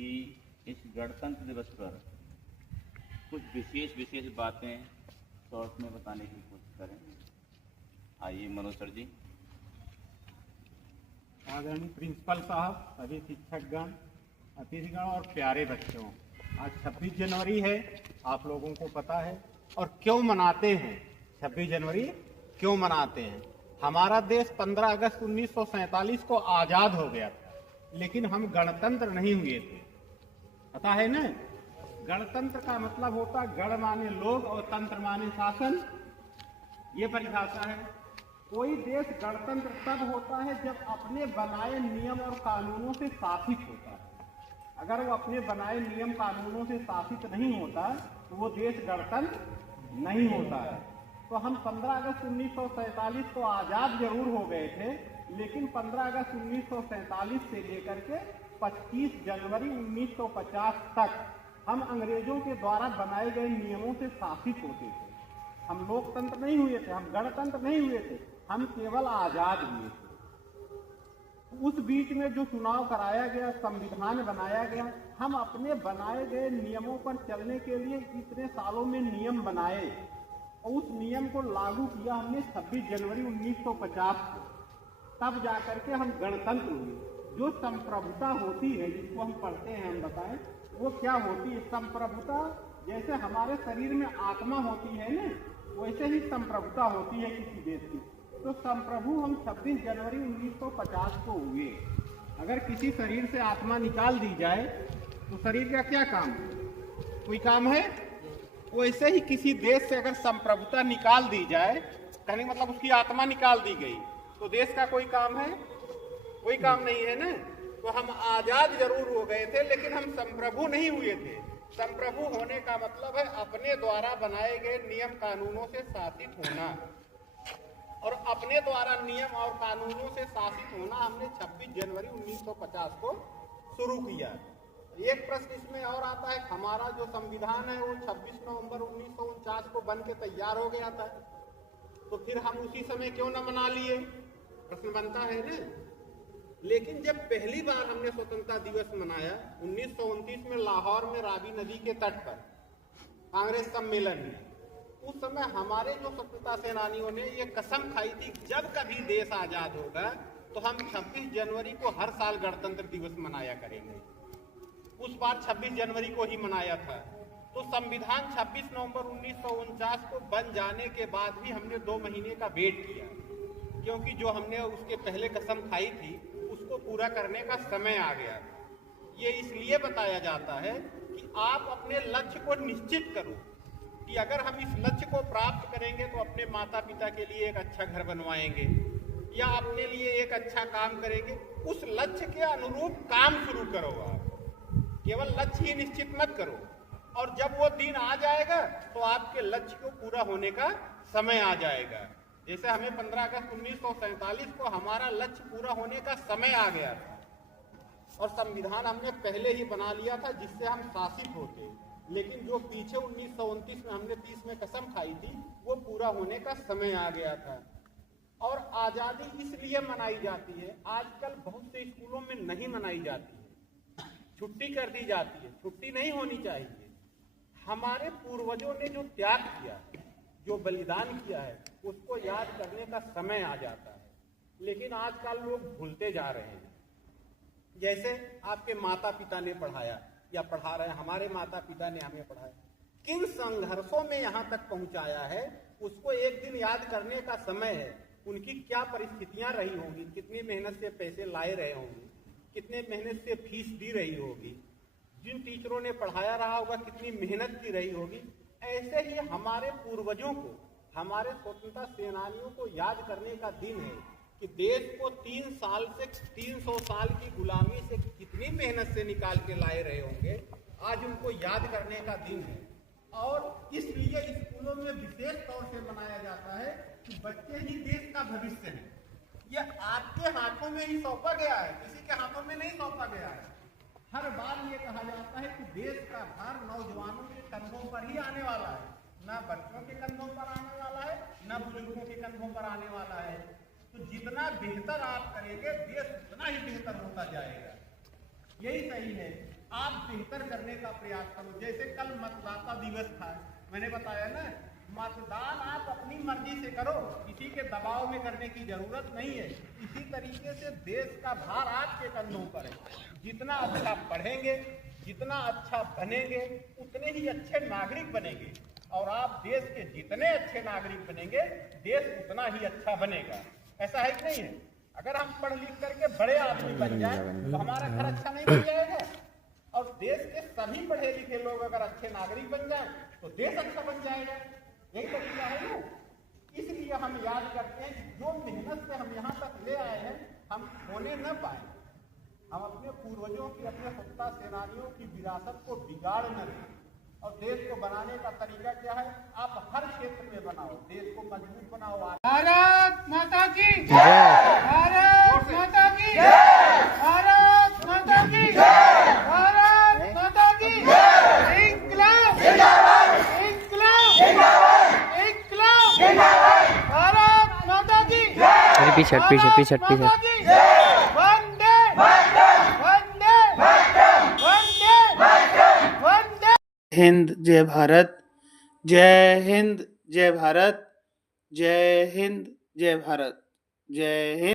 कि इस गणतंत्र दिवस पर कुछ विशेष बातें शॉर्ट में बताने की कोशिश करें। आइए मनोज सर जी। आदरणीय प्रिंसिपल साहब, सभी शिक्षकगण, अतिथिगण और प्यारे बच्चों, आज 26 जनवरी है, आप लोगों को पता है। और क्यों मनाते हैं 26 जनवरी? क्यों मनाते हैं? हमारा देश 15 अगस्त 1947 को आजाद हो गया था, लेकिन हम गणतंत्र नहीं हुए थे, पता है ना? गणतंत्र का मतलब होता गण माने लोग और तंत्र माने शासन, ये परिभाषा है। कोई देश गणतंत्र तब होता है जब अपने बनाए नियम और कानूनों से शासित होता है। अगर वो अपने बनाए नियम कानूनों से शासित नहीं होता तो वो देश गणतंत्र नहीं होता है। तो हम 15 अगस्त 1947 को आजाद जरूर हो गए थे, लेकिन 15 अगस्त 1947 से लेकर के 25 जनवरी 1950 तक हम अंग्रेजों के द्वारा बनाए गए नियमों से शासित होते थे। हम लोकतंत्र नहीं हुए थे, हम गणतंत्र नहीं हुए थे, हम केवल आजाद हुए थे। उस बीच में जो चुनाव कराया गया, संविधान बनाया गया, हम अपने बनाए गए नियमों पर चलने के लिए इतने सालों में नियम बनाए और उस नियम को लागू किया हमने 26 जनवरी 1950 को। तब जाकर के हम गणतंत्र हुए। जो संप्रभुता होती है, जिसको हम पढ़ते हैं, हम बताएं वो क्या होती है? संप्रभुता जैसे हमारे शरीर में आत्मा होती है ना, वैसे ही संप्रभुता होती है किसी देश की। तो संप्रभु हम 26 जनवरी 1950 को हुए। अगर किसी शरीर से आत्मा निकाल दी जाए तो शरीर का क्या काम? कोई काम है? वैसे ही किसी देश से अगर संप्रभुता निकाल दी जाए, कहने मतलब उसकी आत्मा निकाल दी गई, तो देश का कोई काम है? कोई काम नहीं है ना। तो हम आजाद जरूर हो गए थे, लेकिन हम संप्रभु नहीं हुए थे। संप्रभु होने का मतलब है अपने द्वारा बनाए गए नियम कानूनों से शासित होना, और अपने द्वारा नियम और कानूनों से शासित होना हमने 26 जनवरी 1950 को शुरू किया। एक प्रश्न इसमें और आता है, हमारा जो संविधान है वो 26 नवंबर 1949 को बन के तैयार हो गया था, तो फिर हम उसी समय क्यों न मना लिए? प्रश्न बनता है ना। लेकिन जब पहली बार हमने स्वतंत्रता दिवस मनाया 1929 में लाहौर में रावी नदी के तट पर कांग्रेस सम्मेलन में, उस समय हमारे जो स्वतंत्रता सेनानियों ने ये कसम खाई थी, जब कभी देश आजाद होगा तो हम 26 जनवरी को हर साल गणतंत्र दिवस मनाया करेंगे। उस बार 26 जनवरी को ही मनाया था। तो संविधान 26 नवंबर 1949 को बन जाने के बाद भी हमने 2 महीने का वेट किया, क्योंकि जो हमने उसके पहले कसम खाई थी उसको पूरा करने का समय आ गया। ये इसलिए बताया जाता है कि आप अपने लक्ष्य को निश्चित करो कि अगर हम इस लक्ष्य को प्राप्त करेंगे तो अपने माता पिता के लिए एक अच्छा घर बनवाएंगे या अपने लिए एक अच्छा काम करेंगे। उस लक्ष्य के अनुरूप काम शुरू करो। आप केवल लक्ष्य ही निश्चित मत करो, और जब वो दिन आ जाएगा तो आपके लक्ष्य को पूरा होने का समय आ जाएगा। जैसे हमें 15 अगस्त 1947 को हमारा लक्ष्य पूरा होने का समय आ गया था, और संविधान हमने पहले ही बना लिया था जिससे हम शासित होते। लेकिन जो पीछे 1929 में हमने 30 में कसम खाई थी वो पूरा होने का समय आ गया था। और आज़ादी इसलिए मनाई जाती है, आजकल बहुत से स्कूलों में नहीं मनाई जाती है, छुट्टी कर दी जाती है। छुट्टी नहीं होनी चाहिए। हमारे पूर्वजों ने जो त्याग किया, जो बलिदान किया है, उसको याद करने का समय आ जाता है। लेकिन आजकल लोग भूलते जा रहे हैं। जैसे आपके माता पिता ने पढ़ाया या पढ़ा रहे हैं, हमारे माता पिता ने हमें पढ़ाया, किन संघर्षों में यहाँ तक पहुँचाया है उसको एक दिन याद करने का समय है। उनकी क्या परिस्थितियाँ रही होंगी, कितनी मेहनत से पैसे लाए रहे होंगे, कितने मेहनत से फीस दी रही होगी, जिन टीचरों ने पढ़ाया रहा होगा कितनी मेहनत की रही होगी। ऐसे ही हमारे पूर्वजों को, हमारे स्वतंत्रता सेनानियों को याद करने का दिन है कि देश को 300 साल की गुलामी से कितनी मेहनत से निकाल के लाए रहे होंगे, आज उनको याद करने का दिन है। और इसलिए स्कूलों में विशेष तौर से मनाया जाता है कि बच्चे ही देश का भविष्य है। यह आपके हाथों में ही सौंपा गया है, किसी के हाथों में नहीं सौंपा गया है। हर बार ये कहा जाता है कि देश का भार नौजवानों के कंधों पर ही आने वाला है, ना बच्चों के कंधों पर आने वाला है, ना बुजुर्गों के कंधों पर आने वाला है। तो जितना बेहतर आप करेंगे देश उतना ही बेहतर होता जाएगा। यही सही है। आप बेहतर करने का प्रयास करो। जैसे कल मतदाता दिवस था, मैंने बताया ना, मतदान आप अपनी मर्जी से करो, किसी के दबाव में करने की जरूरत नहीं है। इसी तरीके से देश का भार आपके कंधों पर है। जितना अच्छा पढ़ेंगे, जितना अच्छा बनेंगे, उतने ही अच्छे नागरिक बनेंगे। और आप देश के जितने अच्छे नागरिक बनेंगे, देश उतना ही अच्छा बनेगा। ऐसा है कि नहीं है? अगर हम पढ़ लिख करके बड़े आदमी बन जाए तो हमारा घर अच्छा नहीं बन जाएगा। और देश के सभी पढ़े लिखे लोग अगर अच्छे नागरिक बन जाए तो देश अच्छा बन जाएगा। यही तरीका है ना। इसलिए हम याद करते हैं जो मेहनत से हम यहाँ तक ले आए हैं, हम खोने न पाए। हम अपने पूर्वजों की, अपने स्वतंत्रता सेनानियों की विरासत को बिगाड़ न दें। और देश को बनाने का तरीका क्या है? आप हर क्षेत्र में बनाओ, देश को मजबूत बनाओ। भारत माता की जय। भारत माता की जय। भारत माता की जय। भारत माता की जय। इंकलाब जिंदाबाद। इंकलाब जिंदाबाद। इंकलाब जिंदाबाद। भारत माता की जय। पीछे पीछे पीछे पीछे वंदे वंदे वंदे वंदे वंदे। हिंद जय भारत। जय हिंद जय भारत। जय हिंद जय भारत। जय हिंद।